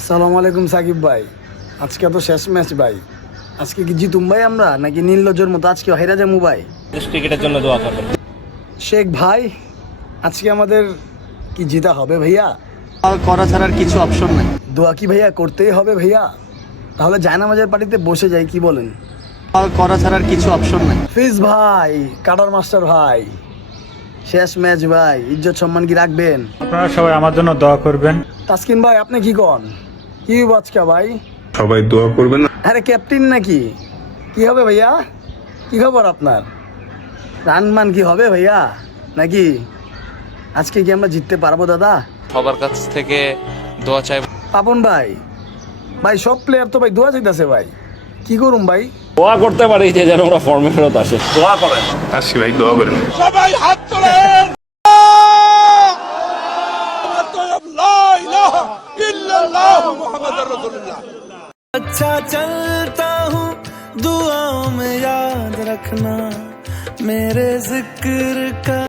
আসসালামু আলাইকুম সাকিব ভাই। আজকে তো শেষ ম্যাচ ভাই। আজকে কি জিতুম ভাই আমরা নাকি নীলজের মতো আজকে হেরা যাবো ভাই? ক্রিকেটের জন্য দোয়া করবেন। শেখ ভাই, আজকে আমাদের কি জিতা হবে ভাইয়া? করা ছাড়ার কিছু অপশন নাই। দোয়া কি ভাইয়া করতেই হবে ভাইয়া? তাহলে জায়নামাজের পার্টিতে বসে যাই, কি বলেন? করা ছাড়ার কিছু অপশন নাই। ফিজ ভাই, কাটার মাস্টার ভাই, শেষ ম্যাচ ভাই, ইজ্জত সম্মান কি রাখবেন? আপনারা সবাই আমার জন্য দোয়া করবেন। তাসকিন ভাই, আপনি কি কন? কি বাজকা ভাই? সবাই দোয়া করবেন। আরে ক্যাপ্টেন নাকি? কি হবে ভাইয়া? কি খবর আপনার? রানমান কি হবে ভাইয়া নাকি? আজকে কি আমরা জিততে পারবো দাদা? সবার কাছ থেকে দোয়া চাই। পাপন ভাই, ভাই সব প্লেয়ার তো ভাই দোয়া চাইতেছে ভাই, কি করুম ভাই? দোয়া করতে পারি যে যেন ওরা ফর্মে ফেরত আসে। দোয়া করেন। আসি ভাই, দোয়া করেন। अच्छा चलता हूँ, दुआओं में याद रखना मेरे जिक्र का।